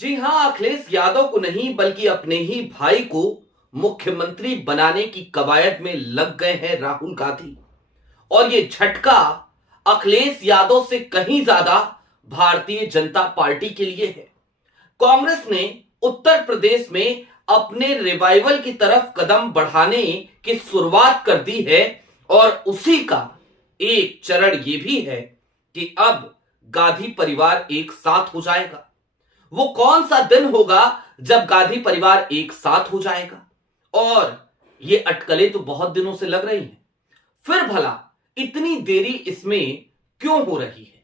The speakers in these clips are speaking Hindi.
जी हां, अखिलेश यादव को नहीं बल्कि अपने ही भाई को मुख्यमंत्री बनाने की कवायद में लग गए हैं राहुल गांधी। और ये झटका अखिलेश यादव से कहीं ज्यादा भारतीय जनता पार्टी के लिए है। कांग्रेस ने उत्तर प्रदेश में अपने रिवाइवल की तरफ कदम बढ़ाने की शुरुआत कर दी है और उसी का एक चरण यह भी है कि अब गांधी परिवार एक साथ हो जाएगा। वो कौन सा दिन होगा जब गांधी परिवार एक साथ हो जाएगा? और ये अटकलें तो बहुत दिनों से लग रही हैं। फिर भला इतनी देरी इसमें क्यों हो रही है?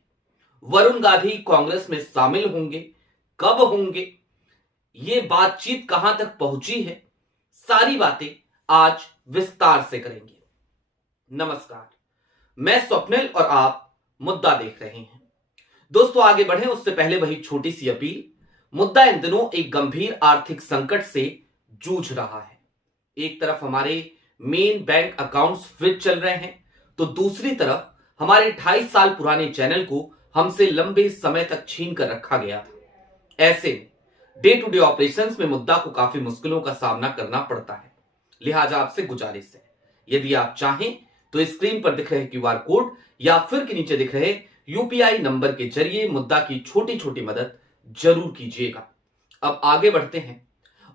वरुण गांधी कांग्रेस में शामिल होंगे, कब होंगे, ये बातचीत कहां तक पहुंची है, सारी बातें आज विस्तार से करेंगे। नमस्कार, मैं स्वप्निल और आप मुद्दा देख रहे हैं। दोस्तों, आगे बढ़े उससे पहले वही छोटी सी अपील। मुद्दा इन दिनों एक गंभीर आर्थिक संकट से जूझ रहा है। एक तरफ हमारे मेन बैंक अकाउंट्स फ्रीज चल रहे हैं, तो दूसरी तरफ हमारे 28 साल पुराने चैनल को हमसे लंबे समय तक छीन कर रखा गया था। ऐसे डे टू डे ऑपरेशंस में मुद्दा को काफी मुश्किलों का सामना करना पड़ता है। लिहाजा आपसे गुजारिश है, यदि आप चाहें तो स्क्रीन पर दिख रहे क्यूआर कोड या फिर के नीचे दिख रहे यूपीआई नंबर के जरिए मुद्दा की छोटी छोटी मदद जरूर कीजिएगा। अब आगे बढ़ते हैं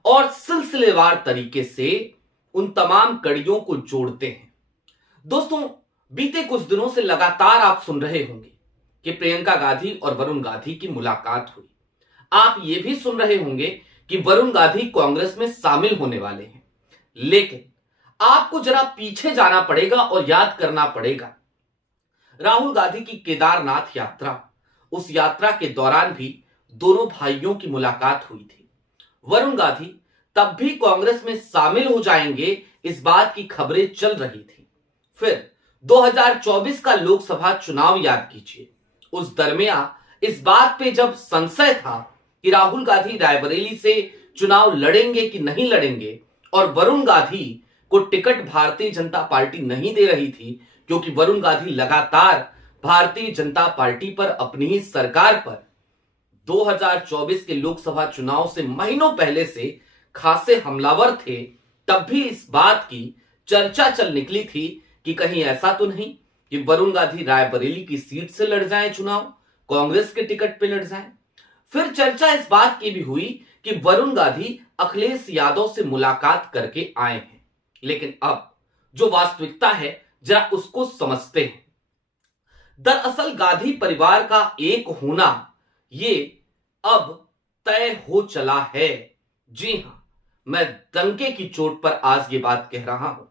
और सिलसिलेवार तरीके से उन तमाम कड़ियों को जोड़ते हैं। दोस्तों, बीते कुछ दिनों से लगातार आप सुन रहे होंगे कि प्रियंका गांधी और वरुण गांधी की मुलाकात हुई। आप ये भी सुन रहे होंगे कि वरुण गांधी कांग्रेस में शामिल होने वाले हैं। लेकिन आपको जरा पीछे जाना पड़ेगा और याद करना पड़ेगा, राहुल गांधी की केदारनाथ यात्रा, उस यात्रा के दौरान भी दोनों भाइयों की मुलाकात हुई थी। वरुण गांधी तब भी कांग्रेस में शामिल हो जाएंगे, इस बात की खबरें चल रही थी। फिर 2024 का लोकसभा चुनाव याद कीजिए। उस दरमियान इस बात पे जब संशय था कि राहुल गांधी रायबरेली से चुनाव लड़ेंगे कि नहीं लड़ेंगे, और वरुण गांधी को टिकट भारतीय जनता पार्टी नहीं दे रही थी, क्योंकि वरुण गांधी लगातार भारतीय जनता पार्टी पर, अपनी ही सरकार पर 2024 के लोकसभा चुनाव से महीनों पहले से खासे हमलावर थे। तब भी इस बात की चर्चा चल निकली थी कि कहीं ऐसा तो नहीं कि वरुण गांधी रायबरेली की सीट से लड़ जाएं चुनाव, कांग्रेस के टिकट पे लड़ जाएं। फिर चर्चा इस बात की भी हुई कि वरुण गांधी अखिलेश यादव से मुलाकात करके आए हैं। लेकिन अब जो वास्तविकता है, जरा उसको समझते हैं। दरअसल गांधी परिवार का एक होना ये अब तय हो चला है। जी हां, मैं डंके की चोट पर आज ये बात कह रहा हूं।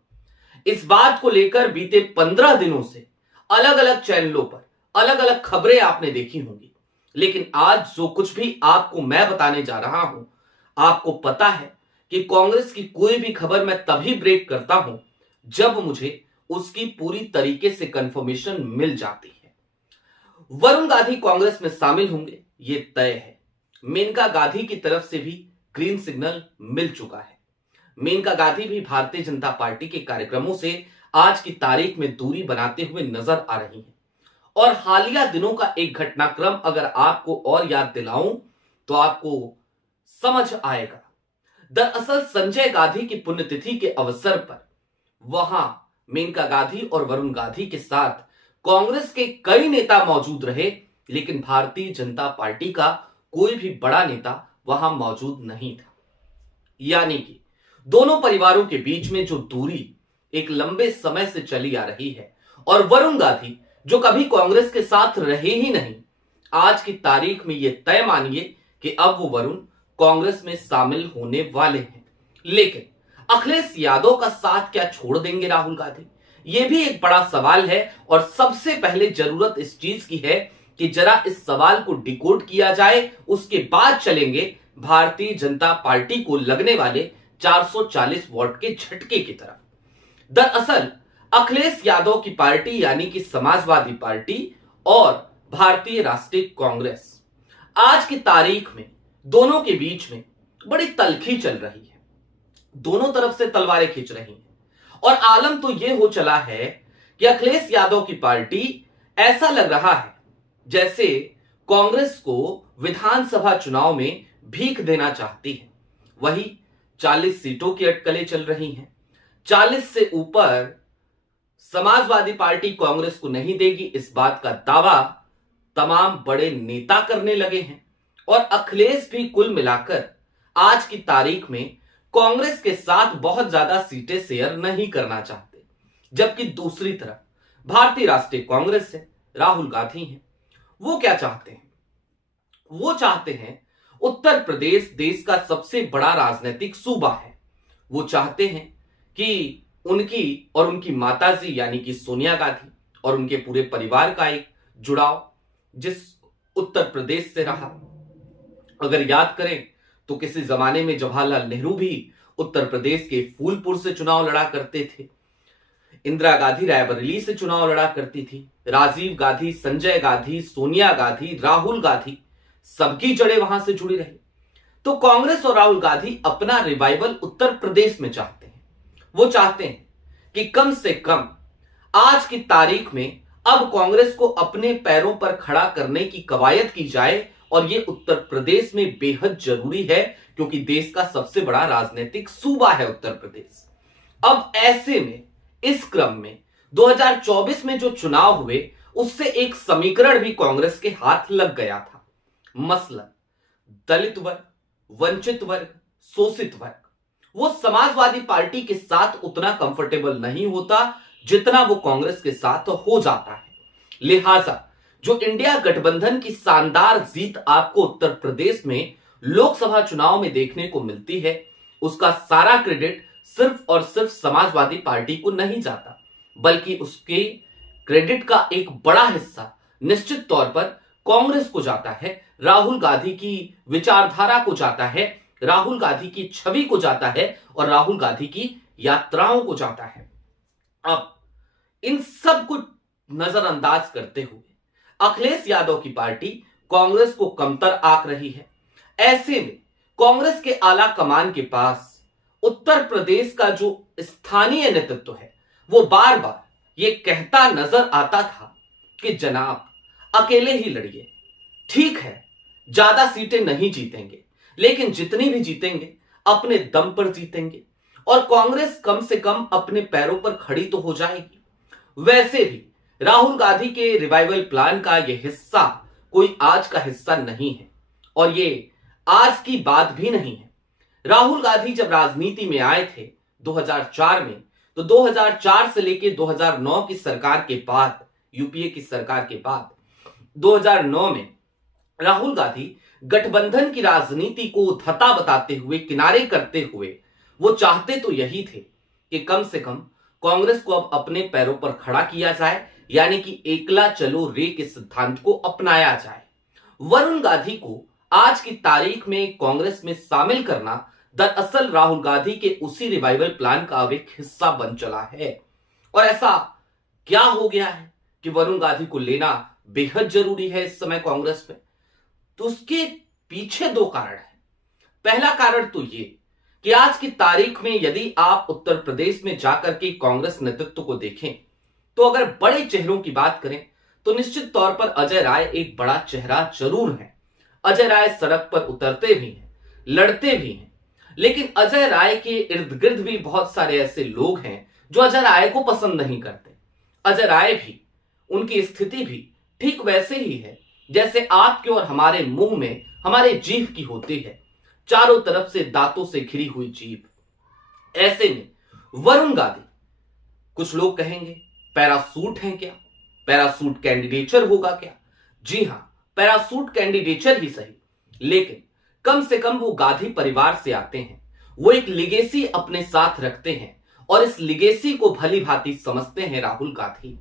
इस बात को लेकर बीते 15 दिनों से अलग अलग चैनलों पर अलग अलग खबरें आपने देखी होंगी। लेकिन आज जो कुछ भी आपको मैं बताने जा रहा हूं, आपको पता है कि कांग्रेस की कोई भी खबर मैं तभी ब्रेक करता हूं जब मुझे उसकी पूरी तरीके से कंफर्मेशन मिल जाती है। वरुण गांधी कांग्रेस में शामिल होंगे, ये तय है। मेनका गांधी की तरफ से भी ग्रीन सिग्नल मिल चुका है। मेनका गांधी भी भारतीय जनता पार्टी के कार्यक्रमों से आज की तारीख में दूरी बनाते हुए नजर आ रही हैं। और हालिया दिनों का एक घटनाक्रम अगर आपको और याद दिलाऊं तो आपको समझ आएगा। दरअसल संजय गांधी की पुण्यतिथि के अवसर पर वहां मेनका गांधी और वरुण गांधी के साथ कांग्रेस के कई नेता मौजूद रहे, लेकिन भारतीय जनता पार्टी का कोई भी बड़ा नेता वहां मौजूद नहीं था। यानी कि दोनों परिवारों के बीच में जो दूरी एक लंबे समय से चली आ रही है, और वरुण गांधी जो कभी कांग्रेस के साथ रहे ही नहीं, आज की तारीख में यह तय मानिए कि अब वो वरुण कांग्रेस में शामिल होने वाले हैं। लेकिन अखिलेश यादव का साथ क्या छोड़ देंगे राहुल गांधी? यह भी एक बड़ा सवाल है। और सबसे पहले जरूरत इस चीज की है कि जरा इस सवाल को डिकोड किया जाए, उसके बाद चलेंगे भारतीय जनता पार्टी को लगने वाले 440 वोट के झटके की तरफ। दरअसल अखिलेश यादव की पार्टी यानी कि समाजवादी पार्टी और भारतीय राष्ट्रीय कांग्रेस, आज की तारीख में दोनों के बीच में बड़ी तल्खी चल रही है। दोनों तरफ से तलवारें खींच रही हैं। और आलम तो यह हो चला है कि अखिलेश यादव की पार्टी, ऐसा लग रहा है जैसे कांग्रेस को विधानसभा चुनाव में भीख देना चाहती है। वही 40 सीटों की अटकलें चल रही हैं। 40 से ऊपर समाजवादी पार्टी कांग्रेस को नहीं देगी, इस बात का दावा तमाम बड़े नेता करने लगे हैं। और अखिलेश भी कुल मिलाकर आज की तारीख में कांग्रेस के साथ बहुत ज्यादा सीटें शेयर नहीं करना चाहते। जबकि दूसरी तरफ भारतीय राष्ट्रीय कांग्रेस है, राहुल गांधी हैं। वो क्या चाहते हैं? वो चाहते हैं उत्तर प्रदेश देश का सबसे बड़ा राजनीतिक सूबा है। वो चाहते हैं कि उनकी और उनकी माताजी यानी कि सोनिया गांधी और उनके पूरे परिवार का एक जुड़ाव जिस उत्तर प्रदेश से रहा। अगर याद करें तो किसी जमाने में जवाहरलाल नेहरू भी उत्तर प्रदेश के फूलपुर से चुनाव लड़ा करते थे। इंदिरा गांधी रायबरेली से चुनाव लड़ा करती थी। राजीव गांधी, संजय गांधी, सोनिया गांधी, राहुल गांधी, सबकी जड़ें वहां से जुड़ी रही। तो कांग्रेस और राहुल गांधी अपना रिवाइवल उत्तर प्रदेश में चाहते हैं। वो चाहते हैं कि कम से कम आज की तारीख में अब कांग्रेस को अपने पैरों पर खड़ा करने की कवायद की जाए, और ये उत्तर प्रदेश में बेहद जरूरी है क्योंकि देश का सबसे बड़ा राजनीतिक सूबा है उत्तर प्रदेश। अब ऐसे में इस क्रम में 2024 में जो चुनाव हुए उससे एक समीकरण भी कांग्रेस के हाथ लग गया था। मसलन दलित वर्ग, वंचित वर्ग, शोषित वर्ग वो समाजवादी पार्टी के साथ उतना कंफर्टेबल नहीं होता जितना वो कांग्रेस के साथ हो जाता है। लिहाजा जो इंडिया गठबंधन की शानदार जीत आपको उत्तर प्रदेश में लोकसभा चुनाव में देखने को मिलती है, उसका सारा क्रेडिट सिर्फ और सिर्फ समाजवादी पार्टी को नहीं जाता, बल्कि उसके क्रेडिट का एक बड़ा हिस्सा निश्चित तौर पर कांग्रेस को जाता है, राहुल गांधी की विचारधारा को जाता है, राहुल गांधी की छवि को जाता है और राहुल गांधी की यात्राओं को जाता है। अब इन सब को नजरअंदाज करते हुए अखिलेश यादव की पार्टी कांग्रेस को कमतर आंक रही है। ऐसे में कांग्रेस के आला कमान के पास उत्तर प्रदेश का जो स्थानीय नेतृत्व है वो बार बार ये कहता नजर आता था कि जनाब अकेले ही लड़िए, ठीक है ज्यादा सीटें नहीं जीतेंगे लेकिन जितनी भी जीतेंगे अपने दम पर जीतेंगे और कांग्रेस कम से कम अपने पैरों पर खड़ी तो हो जाएगी। वैसे भी राहुल गांधी के रिवाइवल प्लान का यह हिस्सा कोई आज का हिस्सा नहीं है और ये आज की बात भी नहीं है। राहुल गांधी जब राजनीति में आए थे 2004 में, तो 2004 से लेकर 2009 की सरकार के बाद, यूपीए की सरकार के बाद 2009 में राहुल गांधी गठबंधन की राजनीति को धता बताते हुए, किनारे करते हुए वो चाहते तो यही थे कि कम से कम कांग्रेस को अब अपने पैरों पर खड़ा किया जाए, यानी कि एकला चलो रे के सिद्धांत को अपनाया जाए। वरुण गांधी को आज की तारीख में कांग्रेस में शामिल करना दरअसल राहुल गांधी के उसी रिवाइवल प्लान का अब एक हिस्सा बन चला है। और ऐसा क्या हो गया है कि वरुण गांधी को लेना बेहद जरूरी है इस समय कांग्रेस में? तो उसके पीछे दो कारण हैं। पहला कारण तो ये कि आज की तारीख में यदि आप उत्तर प्रदेश में जाकर के कांग्रेस नेतृत्व को देखें तो अगर बड़े चेहरों की बात करें तो निश्चित तौर पर अजय राय एक बड़ा चेहरा जरूर है। अजय राय सड़क पर उतरते भी हैं, लड़ते भी हैं, लेकिन अजय राय के इर्द गिर्द भी बहुत सारे ऐसे लोग हैं जो अजय राय को पसंद नहीं करते। अजय राय भी, उनकी स्थिति भी ठीक वैसे ही है जैसे आपके और हमारे मुंह में हमारे जीभ की होती है, चारों तरफ से दांतों से घिरी हुई जीभ। ऐसे में वरुण गांधी, कुछ लोग कहेंगे पैरासूट हैं क्या, पैरासूट कैंडिडेचर होगा क्या? जी हां, पैरासूट कैंडिडेचर ही सही, लेकिन कम से कम वो गांधी परिवार से आते हैं, वो एक लिगेसी अपने साथ रखते हैं और इस लिगेसी को भली भांति समझते हैं राहुल गांधी।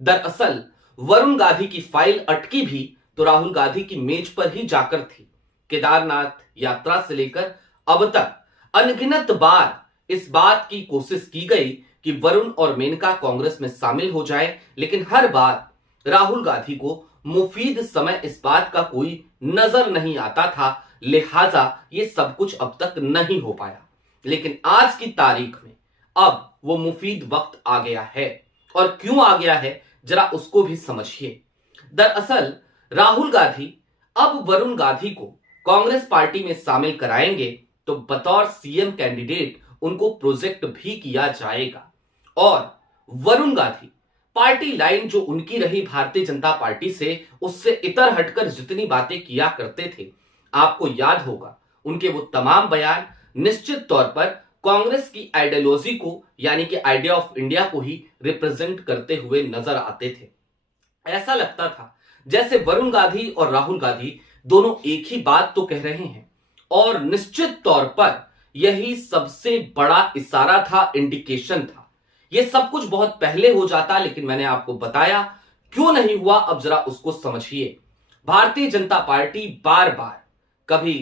दरअसल वरुण गांधी की फाइल अटकी भी तो राहुल गांधी की मेज पर ही जाकर थी। केदारनाथ यात्रा से लेकर अब तक अनगिनत बार इस बात की कोशिश की गई कि वरुण और मेनका कांग्रेस में शामिल हो जाए, लेकिन हर बार राहुल गांधी को मुफीद समय इस बात का कोई नजर नहीं आता था, लिहाजा ये सब कुछ अब तक नहीं हो पाया। लेकिन आज की तारीख में अब वो मुफीद वक्त आ गया है, और क्यों आ गया है जरा उसको भी समझिए। दरअसल राहुल गांधी अब वरुण गांधी को कांग्रेस पार्टी में शामिल कराएंगे तो बतौर सीएम कैंडिडेट उनको प्रोजेक्ट भी किया जाएगा। और वरुण गांधी पार्टी लाइन जो उनकी रही भारतीय जनता पार्टी से, उससे इतर हटकर जितनी बातें किया करते थे, आपको याद होगा उनके वो तमाम बयान निश्चित तौर पर कांग्रेस की आइडियोलॉजी को यानी कि आइडिया ऑफ इंडिया को ही रिप्रेजेंट करते हुए नजर आते थे। ऐसा लगता था जैसे वरुण गांधी और राहुल गांधी दोनों एक ही बात तो कह रहे हैं, और निश्चित तौर पर यही सबसे बड़ा इशारा था, इंडिकेशन था। यह सब कुछ बहुत पहले हो जाता, लेकिन मैंने आपको बताया क्यों नहीं हुआ, अब जरा उसको समझिए। भारतीय जनता पार्टी बार बार कभी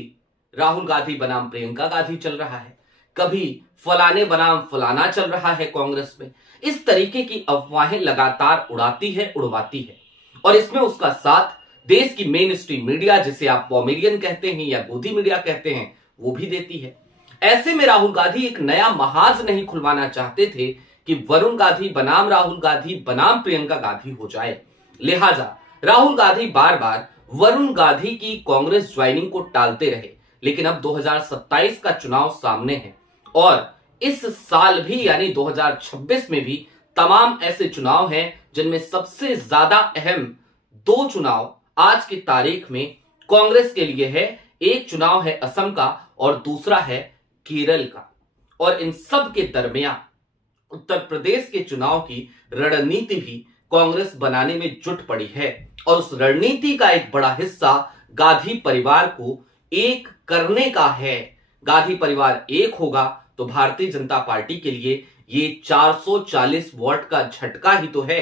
राहुल गांधी बनाम प्रियंका गांधी चल रहा है, कभी फलाने बनाम फलाना चल रहा है कांग्रेस में। इस तरीके की अफवाहें लगातार उड़ाती है, उड़वाती है, और इसमें उसका साथ देश की मेन स्ट्रीम मीडिया, जिसे आप पॉमेरियन कहते हैं या गोदी मीडिया कहते हैं, वो भी देती है। ऐसे में राहुल गांधी एक नया महाज नहीं खुलवाना चाहते थे कि वरुण गांधी बनाम राहुल गांधी बनाम प्रियंका गांधी हो जाए। लिहाजा राहुल गांधी बार बार वरुण गांधी की कांग्रेस ज्वाइनिंग को टालते रहे, लेकिन अब 2027 का चुनाव सामने है, और इस साल भी यानी 2026 में भी तमाम ऐसे चुनाव हैं जिनमें सबसे ज्यादा अहम दो चुनाव आज की तारीख में कांग्रेस के लिए है। एक चुनाव है असम का और दूसरा है केरल का, और इन सब के दरमियान उत्तर प्रदेश के चुनाव की रणनीति भी कांग्रेस बनाने में जुट पड़ी है, और उस रणनीति का एक बड़ा हिस्सा गांधी परिवार को एक करने का है। गांधी परिवार एक होगा तो भारतीय जनता पार्टी के लिए ये 440 वोट का झटका ही तो है।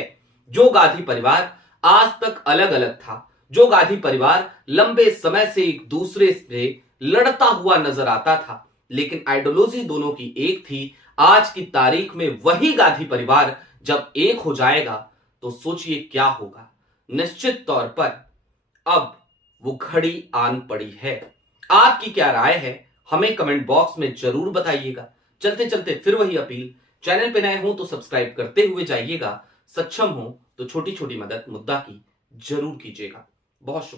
जो गांधी परिवार आज तक अलग अलग था, जो गांधी परिवार लंबे समय से एक दूसरे से लड़ता हुआ नजर आता था, लेकिन आइडियोलॉजी दोनों की एक थी, आज की तारीख में वही गांधी परिवार जब एक हो जाएगा तो सोचिए क्या होगा। निश्चित तौर पर अब वो घड़ी आन पड़ी है। आपकी क्या राय है, हमें कमेंट बॉक्स में जरूर बताइएगा। चलते चलते फिर वही अपील, चैनल पे नए हो तो सब्सक्राइब करते हुए जाइएगा, सक्षम हो तो छोटी छोटी मदद मुद्दा की जरूर कीजिएगा। बहुत शुक्रिया।